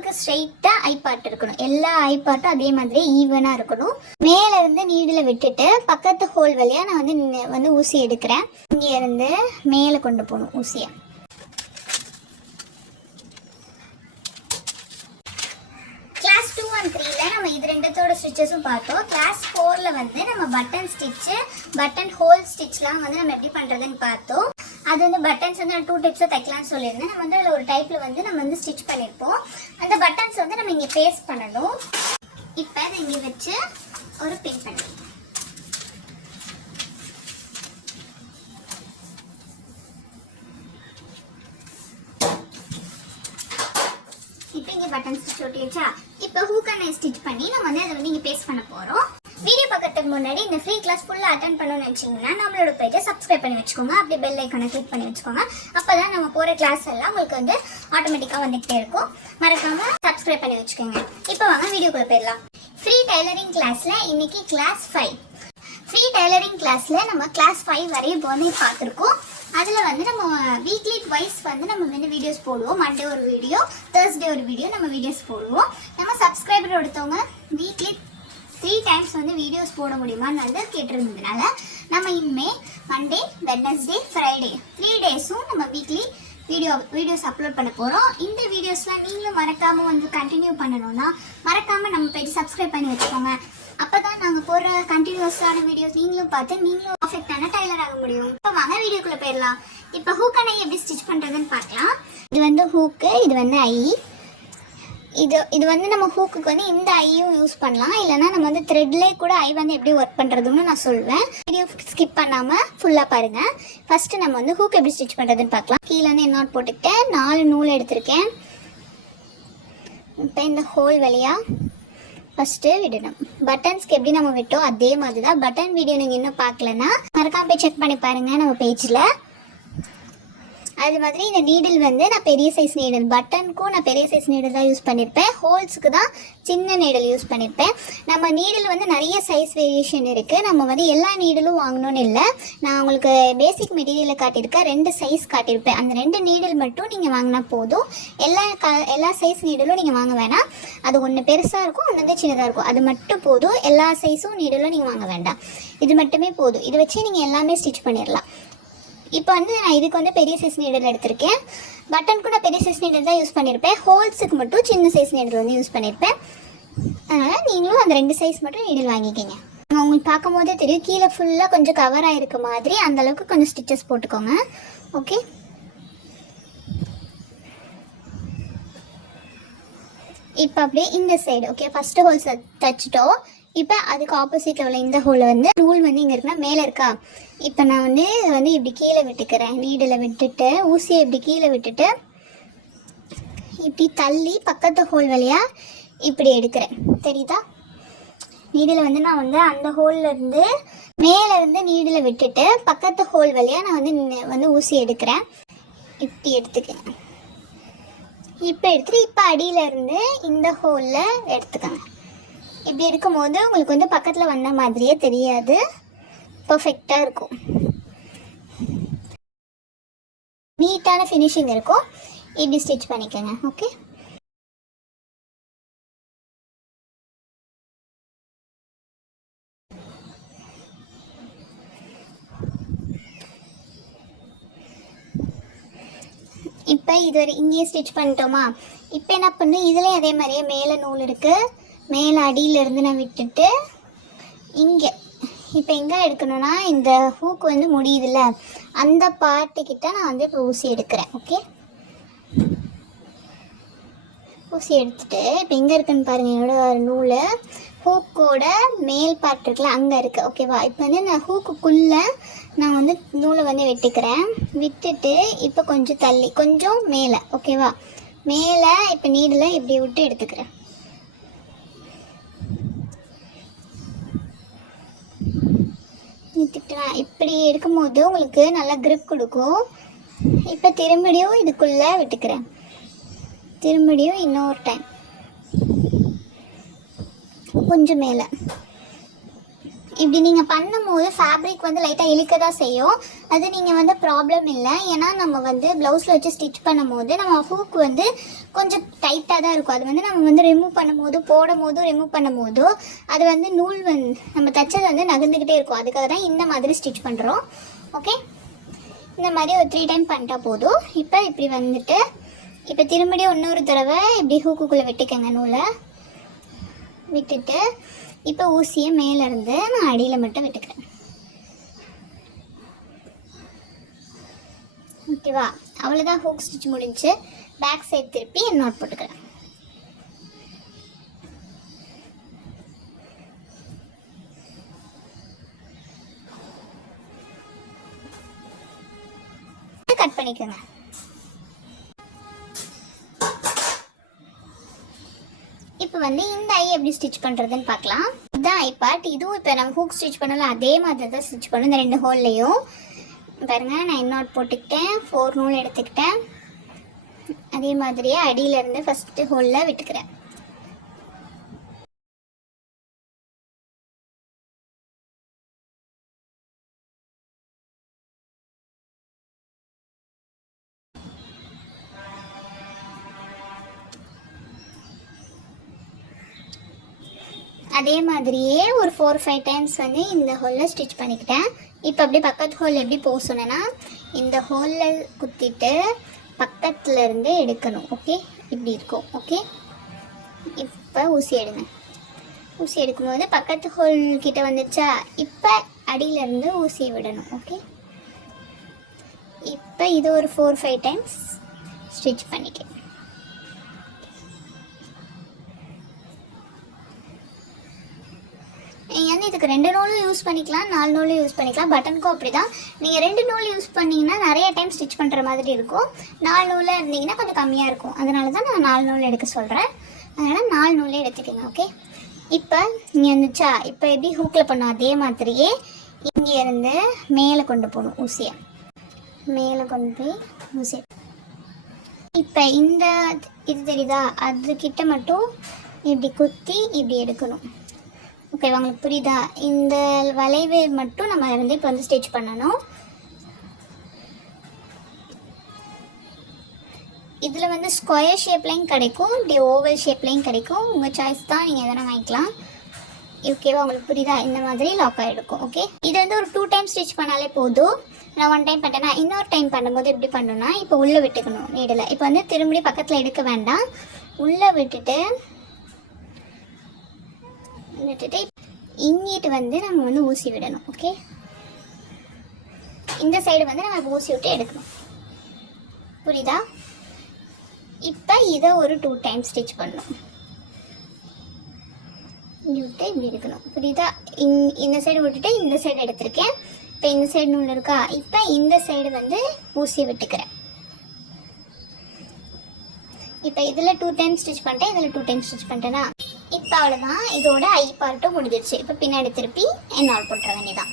உங்களுக்கு ஸ்ட்ரைட்டாக ஐ பார்ட் இருக்கணும். எல்லா ஐ பார்ட்டும் அதே மாதிரி ஈவனாக இருக்கணும். மேலே இருந்து நீடில் விட்டுட்டு பக்கத்து ஹோல் வழியாக நான் வந்து ஊசி எடுக்கிறேன். இங்கே இருந்து மேலே கொண்டு போகணும் ஊசியை. கிளாஸ் 2 and 3ல நம்ம இது ரெண்டத்தோட ஸ்டிச்சஸும் பார்த்தோம். கிளாஸ் 4ல வந்து நம்ம பட்டன் ஸ்டிச்சு, பட்டன் ஹோல் ஸ்டிச்லாம் வந்து நம்ம எப்படி பண்ணுறதுன்னு பார்த்தோம். அது வந்து பட்டன்ஸ் வந்து நான் 2 டைப்ஸாக தைக்கலாம்னு சொல்லியிருந்தேன். நம்ம வந்து அதில் ஒரு டைப்பில் வந்து நம்ம வந்து ஸ்டிச் பண்ணியிருப்போம். அந்த பட்டன்ஸ் வந்து நம்ம இங்கே பேஸ்ட் பண்ணணும். இப்போ அதை இங்கே வச்சு ஒரு பின் பண்ணிடுவோம். இப்போ இங்கே பட்டன் ஸ்டிச் ஒட்டிடுச்சா? இப்போ ஹூக் அண்ட் ஸ்டிச் பண்ணி நம்ம வந்து அதை வந்து இங்கே பேஸ்ட் பண்ண போகிறோம். வீடியோ பார்க்கறதுக்கு முன்னாடி இந்த ஃப்ரீ கிளாஸ் ஃபுல்லாக அட்டென்ட் பண்ணணும்னு வச்சிங்கன்னா நம்மளோட பேஜை சப்ஸ்கிரைப் பண்ணி வச்சுக்கோங்க. அப்படியே பெல் ஐக்கானை கிளிக் பண்ணி வச்சுக்கோங்க. அப்போ தான் நம்ம போகிற கிளாஸ் எல்லாம் உங்களுக்கு வந்து ஆட்டோமேட்டிக்காக வந்துகிட்டே இருக்கும். மறக்காமல் சப்ஸ்கிரைப் பண்ணி வச்சுக்கோங்க. இப்போ வாங்க வீடியோக்குள்ளே போயிடலாம். ஃப்ரீ டைலரிங் கிளாஸில் இன்னைக்கு கிளாஸ் 5. ஃப்ரீ டைலரிங் கிளாஸில் நம்ம கிளாஸ் 5 வரையும் வந்து பார்த்துருக்கோம். அதில் வந்து நம்ம வீக்லி ட்வைஸ் வந்து நம்ம வந்து வீடியோஸ் போடுவோம். மண்டே ஒரு வீடியோ, தேர்ஸ்டே ஒரு வீடியோ நம்ம வீடியோஸ் போடுவோம். நம்ம சப்ஸ்கிரைபர் எடுத்தவங்க வீக்லி 3 டைம்ஸ் வந்து வீடியோஸ் போட முடியுமான்னு வந்து கேட்டிருந்ததுனால நம்ம இனிமேல் மண்டே, வெட்னஸ்டே, ஃப்ரைடே 3 டேஸும் நம்ம வீக்லி வீடியோஸ் அப்லோட் பண்ண போகிறோம். இந்த வீடியோஸ்லாம் நீங்களும் மறக்காமல் வந்து கண்டினியூ பண்ணணும்னா மறக்காமல் நம்ம பேஜ் சப்ஸ்கிரைப் பண்ணி வச்சுக்கோங்க. அப்போ தான் நாங்கள் போடுற கண்டினியூஸான வீடியோஸ் நீங்களும் பார்த்து நீங்களும் பர்ஃபெக்டான டைலர் ஆக முடியும். இப்போ வாங்க வீடியோக்குள்ளே போயிடலாம். இப்போ ஹூக் அண்ட் ஐ எப்படி ஸ்டிச் பண்ணுறதுன்னு பார்க்கலாம். இது வந்து ஹூக்கு, இது வந்து ஐ. இது வந்து நம்ம ஹூக்குக்கு வந்து இந்த ஐயும் யூஸ் பண்ணலாம். இல்லைனா நம்ம வந்து த்ரெட்லேயே கூட ஐ வந்து எப்படி ஒர்க் பண்ணுறதுன்னு நான் சொல்வேன். வீடியோ ஸ்கிப் பண்ணாமல் ஃபுல்லாக பாருங்கள். ஃபஸ்ட்டு நம்ம வந்து ஹூக் எப்படி ஸ்டிச் பண்ணுறதுன்னு பார்க்கலாம். கீழே வந்து என்னாட் போட்டுக்கிட்டேன், 4 நூல் எடுத்திருக்கேன். இப்போ இந்த ஹோல் வழியாக ஃபஸ்ட்டு விடணும். பட்டன்ஸ்க்கு எப்படி நம்ம விட்டோம் அதே மாதிரி தான். பட்டன் வீடியோ நீங்கள் இன்னும் பார்க்கலன்னா மறக்காம போய் செக் பண்ணி பாருங்கள் நம்ம பேஜில். அது மாதிரி இந்த நீடில் வந்து நான் பெரிய சைஸ் நீடில், பட்டனுக்கும் நான் பெரிய சைஸ் நீடில் தான் யூஸ் பண்ணியிருப்பேன். ஹோல்ஸுக்கு தான் சின்ன நீடில் யூஸ் பண்ணியிருப்பேன். நம்ம நீடில் வந்து நிறைய சைஸ் வேரியேஷன் இருக்குது. நம்ம வந்து எல்லா நீடிலும் வாங்கணும்னு இல்லை. நான் உங்களுக்கு பேசிக் மெட்டீரியலில் காட்டியிருக்கேன், 2 சைஸ் காட்டியிருப்பேன். அந்த 2 நீடில் மட்டும் நீங்கள் வாங்கினா போதும். எல்லா சைஸ் நீடிலும் நீங்கள் வாங்க வேணாம். அது ஒன்று பெருசாக இருக்கும், ஒன்று வந்து சின்னதாக இருக்கும். அது மட்டும் போதும். எல்லா சைஸும் நீடிலும் நீங்கள் வாங்க வேண்டாம். இது மட்டுமே போதும். இதை வச்சு நீங்கள் எல்லாமே ஸ்டிச் பண்ணிடலாம். இப்போ வந்து நான் இதுக்கு வந்து பெரிய சைஸ் நீடில் எடுத்திருக்கேன். பட்டனுக்கு நான் பெரிய சைஸ் நீடில் தான் யூஸ் பண்ணியிருப்பேன். ஹோல்ஸுக்கு மட்டும் சின்ன சைஸ் நீடில் வந்து யூஸ் பண்ணியிருப்பேன். அதனால் நீங்களும் அந்த 2 சைஸ் மட்டும் நீடில் வாங்கிக்கிங்க. உங்களுக்கு பார்க்கும் போதே தெரியும், கீழே ஃபுல்லாக கொஞ்சம் கவர் ஆகிருக்க மாதிரி அந்தளவுக்கு கொஞ்சம் ஸ்டிச்சஸ் போட்டுக்கோங்க. ஓகே, இப்போ அப்படியே இந்த சைடு ஓகே ஃபஸ்ட்டு ஹோல்ஸ் தைச்சிட்டோம். இப்போ அதுக்கு ஆப்போசிட்டில் உள்ள இந்த ஹோலில் வந்து நூல் வந்து இங்கே இருக்குன்னா மேலே இருக்கா. இப்போ நான் வந்து இப்படி கீழே விட்டுக்கிறேன். நீடில் விட்டுட்டு ஊசியை இப்படி கீழே விட்டுட்டு இப்படி தள்ளி பக்கத்து ஹோல் வழியாக இப்படி எடுக்கிறேன். தெரியுதா? நீடில் வந்து நான் வந்து அந்த ஹோல்லேருந்து மேலேருந்து நீடில் விட்டுட்டு பக்கத்து ஹோல் வழியாக நான் வந்து ஊசி எடுக்கிறேன். இப்படி எடுத்துக்கிறேன். இப்போ எடுத்துகிட்டு இப்போ அடியிலேருந்து இந்த ஹோலில் எடுத்துக்கோங்க. இப்படி இருக்கும்போது உங்களுக்கு வந்து பக்கத்தில் வந்த மாதிரியே தெரியாது, பர்ஃபெக்டாக இருக்கும், நீட்டான ஃபினிஷிங் இருக்கும். இப்படி ஸ்டிச் பண்ணிக்கோங்க. ஓகே, இப்போ இதுவரை இங்கேயே ஸ்டிச் பண்ணிட்டோமா? இப்போ என்ன பண்ணு, இதுலேயும் அதே மாதிரியே மேலே நூல் இருக்குது. மேலே அடியிலேருந்து நான் விட்டுட்டு இங்கே இப்போ எங்கே எடுக்கணும்னா இந்த ஹூக் வந்து முடியுதுல்ல அந்த பார்ட்டுக்கிட்ட நான் வந்து இப்போ ஊசி எடுக்கிறேன். ஓகே, ஊசி எடுத்துகிட்டு இப்போ எங்கே இருக்குன்னு பாருங்கள். என்னோட நூல் ஹூக்கோட மேல் பார்ட் இருக்குல்ல அங்கே இருக்குது. ஓகேவா? இப்போ வந்து நான் ஹூக்குக்குள்ளே நான் வந்து நூலை வந்து வெட்டிக்கிறேன். விட்டுட்டு இப்போ கொஞ்சம் தள்ளி கொஞ்சம் மேலே. ஓகேவா? மேலே இப்போ நீடில் இப்படி விட்டு எடுத்துக்கிறேன். இப்படி எடுக்கும்போது உங்களுக்கு நல்லா grip கொடுக்கும். இப்போ திரும்படியும் இதுக்குள்ளே விட்டுக்கிறேன். திரும்படியும் இன்னொரு டைம் கொஞ்சம் மேலே இப்படி நீங்கள் பண்ணும்போது ஃபேப்ரிக் வந்து லைட்டாக இழுக்க தான் செய்யும். அது நீங்கள் வந்து ப்ராப்ளம் இல்லை. ஏன்னா நம்ம வந்து ப்ளவுஸில் வச்சு ஸ்டிச் பண்ணும்போது நம்ம ஹூக் வந்து கொஞ்சம் டைட்டாக தான் இருக்கும். அது வந்து நம்ம வந்து ரிமூவ் பண்ணும்போது ரிமூவ் பண்ணும்போதோ அது வந்து நூல் வந்து நம்ம தைச்சது வந்து நகர்ந்துக்கிட்டே இருக்கும். அதுக்காக தான் இந்த மாதிரி ஸ்டிச் பண்ணுறோம். ஓகே, இந்த மாதிரி ஒரு 3 டைம் பண்ணிட்டா போதும். இப்போ இப்படி வந்துட்டு இப்போ திரும்பியும் இன்னொரு தடவை இப்படி ஹூக்குக்குள்ளே விட்டுக்கங்க நூலை. விட்டுட்டு இப்போ ஊசியை மேலேருந்து நான் அடியில் மட்டும் விட்டுக்கிறேன். ஓகேவா, அவ்வளோதான். ஹூக் ஸ்டிச் முடிஞ்சு. பேக் சைட் திருப்பி நாட் போட்டுக்கிறேன். கட் பண்ணிக்கோங்க. இப்போ வந்து இந்த ஐ எப்படி ஸ்டிச் பண்ணுறதுன்னு பார்க்கலாம். இதுதான் ஐ பார்ட். இதுவும் இப்போ நம்ம ஹூக் ஸ்டிச் பண்ணலாம் அதே மாதிரி தான் ஸ்டிச் பண்ணணும். இந்த 2 ஹோல்லையும் பாருங்கள், நான் இன்னொரு போட்டுக்கிட்டேன், 4 நூல் எடுத்துக்கிட்டேன். அதே மாதிரியே அடியிலேருந்து ஃபஸ்ட்டு ஹோலில் விட்டுக்கிறேன். அதே மாதிரியே ஒரு 4-5 டைம்ஸ் வந்து இந்த ஹோலில் ஸ்டிச் பண்ணிக்கிட்டேன். இப்போ அப்படியே பக்கத்து ஹோல் எப்படி போக சொன்னேன்னா இந்த ஹோலில் குத்திட்டு பக்கத்தில் இருந்து எடுக்கணும். ஓகே, இப்படி இருக்கும். ஓகே, இப்போ ஊசி எடுங்க. ஊசி எடுக்கும்போது பக்கத்து ஹோல் கிட்ட வந்துச்சா, இப்போ அடியிலேருந்து ஊசியை விடணும். ஓகே, இப்போ இது ஒரு 4-5 டைம்ஸ் ஸ்டிச் பண்ணிக்க. நீங்கள் வந்து இதுக்கு 2 நூலும் யூஸ் பண்ணிக்கலாம், 4 நூலும் யூஸ் பண்ணிக்கலாம். பட்டனுக்கும் அப்படி தான். நீங்கள் 2 நூல் யூஸ் பண்ணிங்கன்னா நிறைய டைம் ஸ்டிச் பண்ணுற மாதிரி இருக்கும். 4 நூலில் இருந்தீங்கன்னா கொஞ்சம் கம்மியாக இருக்கும். அதனால தான் நான் 4 நூல் எடுக்க சொல்கிறேன். அதனால் 4 நூலே எடுத்துக்கோங்க. ஓகே, இப்போ இங்கே வந்துச்சா, இப்போ எப்படி ஹூக்கில் பண்ணோம் அதே மாதிரியே இங்கே இருந்து மேலே கொண்டு போகணும். ஊசியை மேலே கொண்டு போய் ஊசியை இப்போ இந்த இது தெரியுதா, அதுக்கிட்ட மட்டும் இப்படி குத்தி இப்படி எடுக்கணும். ஓகே, உங்களுக்கு புரியுதா? இந்த வளைவு மட்டும் நம்ம வந்து இப்போ வந்து ஸ்டிச் பண்ணணும். இதில் வந்து ஸ்கொயர் ஷேப்லையும் கிடைக்கும், இப்படி ஓவல் ஷேப்லையும் கிடைக்கும். உங்கள் சாய்ஸ் தான், நீங்கள் எதனா வாங்கிக்கலாம். ஓகேவா, உங்களுக்கு புரியுதா? இந்த மாதிரி லாக் ஆகிருக்கும். ஓகே, இது வந்து ஒரு 2 டைம் ஸ்டிச் பண்ணாலே போதும். நான் 1 டைம் பண்ணிட்டேன்னா இன்னொரு டைம் பண்ணும்போது எப்படி பண்ணணும்னா இப்போ உள்ளே விட்டுக்கணும் நீடில். இப்போ வந்து திரும்பி பக்கத்தில் எடுக்க வேண்டாம், உள்ளே விட்டுட்டு இங்கிட்டு வந்து நம்ம வந்து ஊசி விடணும். ஓகே, இந்த சைடு வந்து நம்ம ஊசி விட்டு எடுக்கணும். புரியுதா? இப்போ இதை ஒரு 2 டைம் ஸ்டிச் பண்ணணும். இப்படி விட்டு இப்படி எடுக்கணும். புரியுதா? இந்த சைடு விட்டுட்டு இந்த சைடு எடுத்திருக்கேன். இப்போ இந்த சைடு நூல் இருக்கா, இப்போ இந்த சைடு வந்து ஊசி விட்டுக்கிறேன். இப்போ இதில் 2 டைம் ஸ்டிச் பண்ணிட்டேன், இதில் 2 டைம் ஸ்டிச் பண்ணிட்டேன்னா இப்போ அவ்வளோதான். இதோட ஐ பார்ட்டும் முடிஞ்சிருச்சு. இப்போ பின்னாடி திருப்பி என்னால் போட்டுற வேண்டியதான்.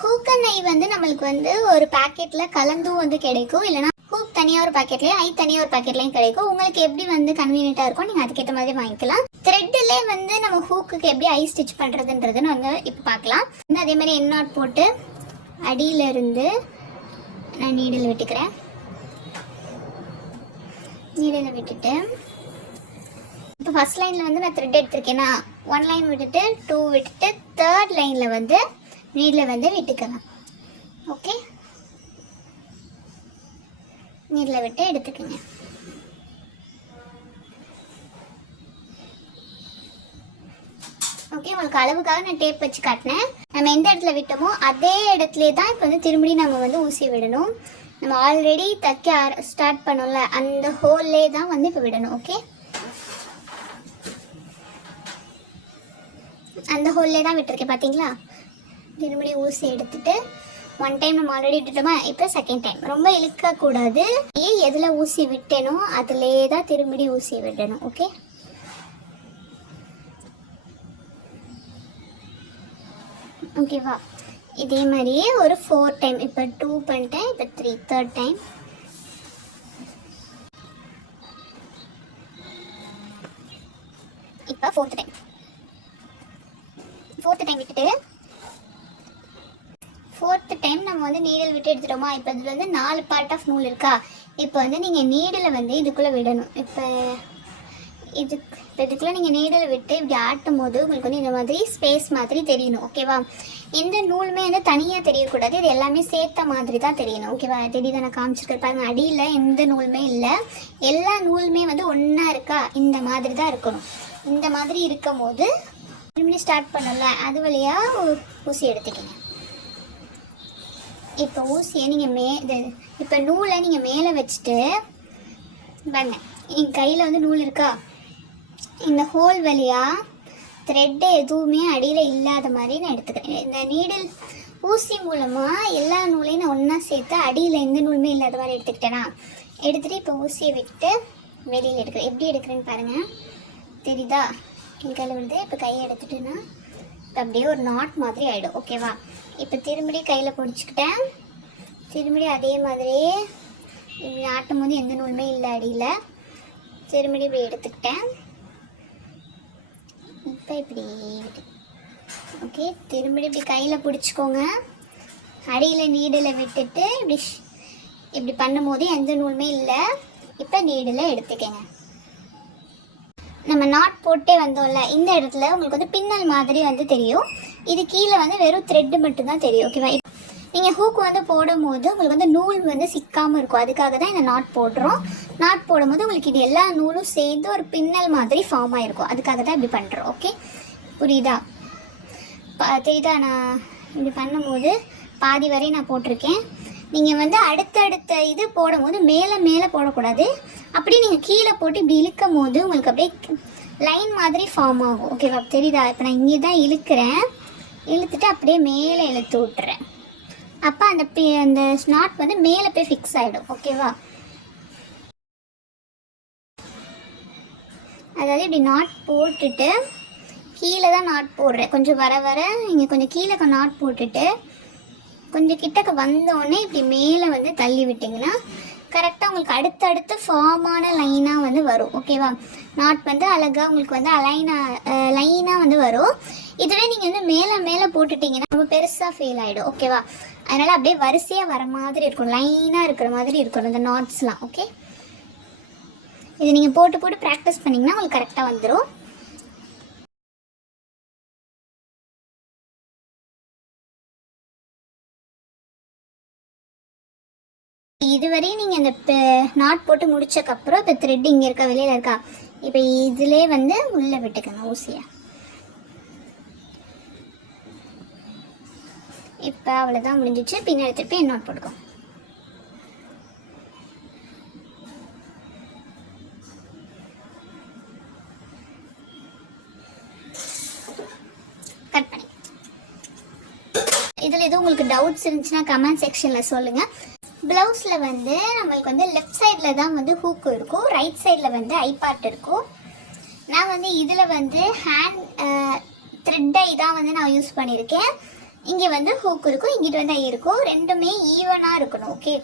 ஹூக்கன் வந்து நம்மளுக்கு வந்து ஒரு பேக்கெட்டில் கலந்தும் வந்து கிடைக்கும். இல்லைனா ஹூக் தனியாக ஒரு பேக்கெட்லேயும் ஐ தனியாக ஒரு பேக்கெட்லேயும் கிடைக்கும். உங்களுக்கு எப்படி வந்து கன்வீனியண்ட்டாக இருக்கும் நீங்கள் அதுக்கேற்ற மாதிரி வாங்கிக்கலாம். த்ரெட்டிலே வந்து நம்ம ஹூக்குக்கு எப்படி ஐ ஸ்டிச் பண்ணுறதுன்றதுன்னு வந்து இப்போ பார்க்கலாம். வந்து அதே மாதிரி எண்ணாட் போட்டு அடியிலிருந்து நான் நீடில் விட்டுக்கிறேன். நீடில் விட்டுட்டு இப்போ ஃபஸ்ட் லைனில் வந்து நான் த்ரெட் எடுத்திருக்கேன்னா 1 லைன் விட்டுட்டு 2 விட்டுட்டு 3rd லைனில் வந்து நீடில் வந்து விட்டுக்கலாம். ஓகே, நீடில் விட்டு எடுத்துக்கோங்க. ஓகே, உங்களுக்கு அளவுக்காக நான் டேப் வச்சு காட்டினேன். நம்ம எந்த இடத்துல விட்டோமோ அதே இடத்துல தான் இப்போ வந்து திரும்பி நம்ம வந்து ஊசி விடணும். நம்ம ஆல்ரெடி தைக்க ஸ்டார்ட் பண்ணோம்ல அந்த ஹோல்லே தான் வந்து இப்போ விடணும். ஓகே, அந்த ஹோல்லே தான் விட்டுருக்கேன் பார்த்தீங்களா. திரும்பி ஊசி எடுத்துட்டு 1 டைம் நம்ம ஆல்ரெடி விட்டுட்டோமா, இப்போ செகண்ட் டைம். ரொம்ப இழுக்கக்கூடாது. எதில் ஊசி விட்டேனோ அதிலே தான் திரும்பி ஊசி விடணும். ஓகே, ஓகேவா. இதே மாதிரியே ஒரு 4 டைம். இப்போ 2 பண்ணிட்டேன், இப்போ 3 3rd டைம். இப்போ 4th டைம். 4th டைம் விட்டுட்டு 4th டைம் நம்ம வந்து நீடில் விட்டு எடுத்துட்டோமா. இப்போ இதில் வந்து 4 பார்ட் ஆஃப் நூல் இருக்கா. இப்போ வந்து நீங்கள் நீடில் வந்து இதுக்குள்ளே விடணும். இப்போ இதுக்குள்ளே நீங்கள் நீடில் விட்டு இப்படி ஆட்டும் போது உங்களுக்கு வந்து இந்த மாதிரி ஸ்பேஸ் மாதிரி தெரியணும். ஓகேவா. எந்த நூலுமே வந்து தனியாக தெரியக்கூடாது, இது எல்லாமே சேர்த்த மாதிரி தான் தெரியணும். ஓகேவா. தெரியுதா, நான் காமிச்சிருக்கேன் பாருங்க. அடியில் எந்த நூலுமே இல்லை, எல்லா நூலுமே வந்து ஒன்றா இருக்கா. இந்த மாதிரி தான் இருக்கணும். இந்த மாதிரி இருக்கும் போது திரும்பி ஸ்டார்ட் பண்ணல, அது வழியாக ஊசி எடுத்துக்கிங்க. இப்போ ஊசியை நீங்கள் இப்போ நூலை நீங்கள் மேலே வச்சுட்டு பாருங்க, என் கையில் வந்து நூல் இருக்கா. இந்த ஹோல் வழியாக த்ரெட்டு எதுவுமே அடியில் இல்லாத மாதிரி நான் எடுத்துக்கிறேன். இந்த நீடில் ஊசி மூலமாக எல்லா நூலையும் நான் ஒன்றா சேர்த்து அடியில் எந்த நூலுமே இல்லாத மாதிரி எடுத்துக்கிட்டேனா. எடுத்துகிட்டு இப்போ ஊசியை விட்டு வெளியில் எடுக்கிறேன். எப்படி எடுக்கிறேன்னு பாருங்கள், தெரியுதா. என் கையில் விழுது. இப்போ கையை எடுத்துட்டுன்னா இப்போ அப்படியே ஒரு நாட் மாதிரி ஆகிடும். ஓகேவா. இப்போ திரும்பி கையில் பிடிச்சிக்கிட்டேன். திரும்பி அதே மாதிரியே இப்படி ஆட்டும் போது எந்த நூலுமே இல்லை அடியில். திரும்பி இப்படி எடுத்துக்கிட்டேன். இப்போ இப்படி ஓகே. திரும்பி இப்படி கையில் பிடிச்சிக்கோங்க. அடியில் நீடில் விட்டுட்டு இப்படி பண்ணும்போது எந்த நூலுமே இல்லை. இப்போ நீடில் எடுத்துக்கங்க. நம்ம நாட் போட்டே வந்தோம்ல, இந்த இடத்துல உங்களுக்கு வந்து பின்னல் மாதிரி வந்து தெரியும். இது கீழே வந்து வெறும் த்ரெட்டு மட்டும்தான் தெரியும். ஓகேவா. நீங்கள் ஹூக் வந்து போடும்போது உங்களுக்கு வந்து நூல் வந்து சிக்காமல் இருக்கும். அதுக்காக தான் இந்த நாட் போடுறோம். நாட் போடும்போது உங்களுக்கு இது எல்லா நூலும் சேர்ந்து ஒரு பின்னல் மாதிரி ஃபார்ம் ஆகிருக்கும். அதுக்காக தான் இப்படி பண்ணுறோம். ஓகே, புரியுதா. தெரியுதா. நான் இப்படி பண்ணும்போது பாதி வரை நான் போட்டிருக்கேன். நீங்கள் வந்து அடுத்தடுத்த இது போடும்போது மேலே போடக்கூடாது. அப்படியே நீங்கள் கீழே போட்டு இப்படி இழுக்கும் போது உங்களுக்கு அப்படியே லைன் மாதிரி ஃபார்ம் ஆகும். ஓகேவா. தெரியுதா. இப்போ நான் இங்கே தான் இழுக்கிறேன். இழுத்துட்டு அப்படியே மேலே இழுத்து விட்டுறேன். அப்போ அந்த நாட் வந்து மேலே போய் ஃபிக்ஸ் ஆகிடும். ஓகேவா. அதாவது இப்படி நாட் போட்டுட்டு கீழே தான் நாட் போடுறேன். கொஞ்சம் வர நீங்கள் கொஞ்சம் கீழே நாட் போட்டுட்டு கொஞ்சம் கிட்டக்க வந்தோடனே இப்படி மேலே வந்து தள்ளி விட்டிங்கன்னா கரெக்டாக உங்களுக்கு அடுத்தடுத்து ஃபார்மான லைனாக வந்து வரும். ஓகேவா. நாட் வந்து அழகாக உங்களுக்கு வந்து லைனாக வந்து வரும். இதுவே நீங்கள் வந்து மேலே போட்டுட்டிங்கன்னா ரொம்ப பெருசாக ஃபீல் ஆகிடும். ஓகேவா. அதனால் அப்படியே வரிசையாக வர மாதிரி இருக்கும், லைனாக இருக்கிற மாதிரி இருக்கணும் இந்த நாட்ஸ்லாம். ஓகே, இது நீங்கள் போட்டு ப்ராக்டிஸ் பண்ணிங்கன்னா உங்களுக்கு கரெக்டாக வந்துடும். இதுவரை நீங்கள் இந்த நாட் போட்டு முடிச்சக்கப்புறம் இப்போ த்ரெட் இங்கே இருக்கா, வெளியில் இருக்கா. இப்போ இதிலே வந்து உள்ளே விட்டுக்கோங்க ஊசியை. இப்போ அவ்வளோதான் முடிஞ்சிச்சு. பின்னாடி திருப்பி நாட் போட்டுக்கோ. கட் பண்ணி இதில் எதுவும் உங்களுக்கு டவுட்ஸ் இருந்துச்சுன்னா கமெண்ட் செக்ஷனில் சொல்லுங்கள். ப்ளவுஸில் வந்து நம்மளுக்கு வந்து லெஃப்ட் சைடில் தான் வந்து ஹூக் இருக்கும், ரைட் சைடில் வந்து ஐ பார்ட் இருக்கும். நான் வந்து இதில் வந்து ஹேண்ட் த்ரெட் ஐ தான் வந்து நான் யூஸ் பண்ணியிருக்கேன். இங்கே வந்து ஹூக் இருக்கும், இங்கிட்டு வந்து ஐ இருக்கும். ரெண்டுமே ஈவனாக இருக்கணும். ஓகே,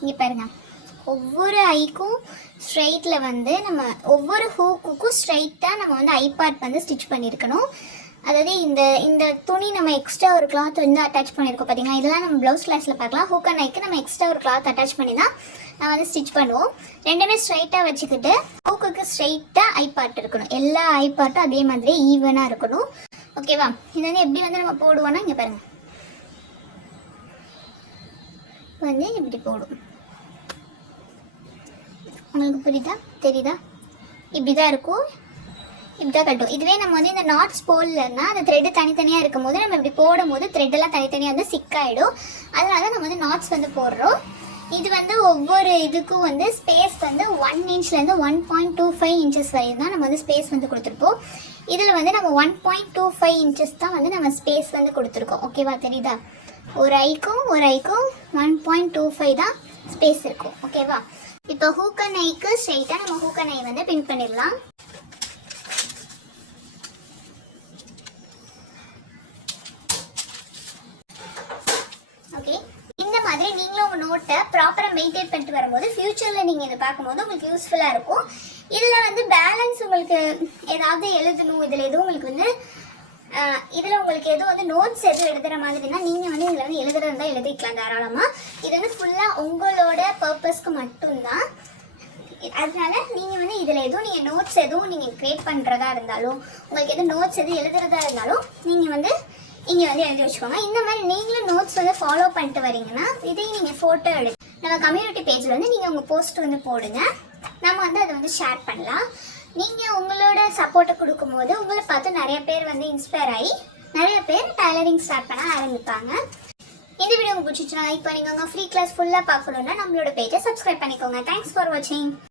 இங்கே பாருங்கள், ஒவ்வொரு ஐக்கும் ஸ்ட்ரைட்டில் வந்து நம்ம ஒவ்வொரு ஹூக்குக்கும் ஸ்ட்ரைட்டாக நம்ம வந்து ஐ பார்ட் வந்து ஸ்டிச் பண்ணியிருக்கணும். அதாவது இந்த துணி நம்ம எக்ஸ்ட்ரா ஒரு கிளாத் வந்து அட்டாச் பண்ணியிருக்கோம் பார்த்தீங்கன்னா, இதெல்லாம் நம்ம ப்ளவுஸ் கிளாஸில் பார்க்கலாம். ஹூக் அண்ட் ஐக்கு நம்ம எக்ஸ்ட்ரா ஒரு கிளாத் அட்டாச் பண்ணி தான் நான் வந்து ஸ்டிச் பண்ணுவோம். ரெண்டுமே ஸ்ட்ரைட்டாக வச்சுக்கிட்டு ஹூக்குக்கு ஸ்ட்ரைட்டாக ஐ பார்ட் இருக்கணும். எல்லா ஐ பார்ட்டும் அதே மாதிரி ஈவனாக இருக்கணும். ஓகேவா. இது வந்து எப்படி வந்து நம்ம போடுவோன்னா இங்கே பாருங்கள், வந்து இப்படி போடும். உங்களுக்கு புரியுதா, தெரியுதா. இப்படி தான் இருக்கும், இப்படி தான் கட்டும். இதுவே நம்ம வந்து இந்த நாட்ஸ் போடலன்னா அந்த த்ரெட்டு தனித்தனியாக இருக்கும் போது நம்ம இப்படி போடும் போது த்ரெட்டெல்லாம் தனித்தனியாக வந்து சிக்காயிடும். அதனால தான் நம்ம வந்து நாட்ஸ் வந்து போடுறோம். இது வந்து ஒவ்வொரு இதுக்கும் வந்து ஸ்பேஸ் வந்து 1 இன்ச்லேருந்து 1.25 இன்ச்சஸ் வரையும் தான் நம்ம வந்து ஸ்பேஸ் வந்து கொடுத்துருப்போம். இதில் வந்து நம்ம 1.25 இன்ச்சஸ் தான் வந்து நம்ம ஸ்பேஸ் வந்து கொடுத்துருக்கோம். ஓகேவா, தெரியுதா? ஒரு ஐக்கும் 1.25 தான் ஸ்பேஸ் இருக்கும். ஓகேவா, இப்போ ஹூக் அண்ட் ஐக்கு ஸ்ட்ரெயிட்டாக நம்ம ஹூக் அண்ட் ஐ வந்து பின் பண்ணிடலாம். ஓகே, இந்த மாதிரி நீங்களும் உங்கள் நோட்டை ப்ராப்பராக மெயின்டைன் பண்ணிட்டு வரும்போது ஃப்யூச்சரில் நீங்கள் இதை பார்க்கும்போது உங்களுக்கு யூஸ்ஃபுல்லாக இருக்கும். இதில் வந்து பேலன்ஸ் உங்களுக்கு ஏதாவது எழுதணும், இதில் எதுவும் உங்களுக்கு வந்து இதில் உங்களுக்கு எதுவும் வந்து நோட்ஸ் எதுவும் எழுதுகிற மாதிரினா நீங்கள் வந்து இதில் வந்து எழுதுறதா எழுதிக்கலாம் தாராளமாக. இது வந்து ஃபுல்லாக உங்களோட பர்பஸ்க்கு மட்டும்தான். அதனால நீங்கள் வந்து இதில் எதுவும் நீங்கள் நோட்ஸ் எதுவும் நீங்கள் க்ரியேட் பண்ணுறதா இருந்தாலும், உங்களுக்கு எதுவும் நோட்ஸ் எதுவும் எழுதுறதா இருந்தாலும் நீங்கள் வந்து இங்கே வந்து எழுதி வச்சுக்கோங்க. இந்த மாதிரி நீங்களும் நோட்ஸ் வந்து ஃபாலோ பண்ணிட்டு வரீங்கன்னா இதையும் நீங்கள் ஃபோட்டோ எடுத்து நம்ம கம்யூனிட்டி பேஜில் வந்து நீங்கள் உங்கள் போஸ்ட் வந்து போடுங்க. நம்ம வந்து அதை வந்து ஷேர் பண்ணலாம். நீங்கள் உங்களோட சப்போர்ட்டை கொடுக்கும்போது உங்களை பார்த்து நிறைய பேர் வந்து இன்ஸ்பயர் ஆகி நிறைய பேர் டைலரிங் ஸ்டார்ட் பண்ண ஆரம்பிப்பாங்க. இந்த வீடியோ உங்களுக்கு பிடிச்சிச்சுன்னா லைக் பண்ணிக்கோங்க. ஃப்ரீ கிளாஸ் ஃபுல்லாக பார்க்கணுன்னா நம்மளோட பேஜை சப்ஸ்கிரைப் பண்ணிக்கோங்க. தேங்க்ஸ் ஃபார் வாட்சிங்.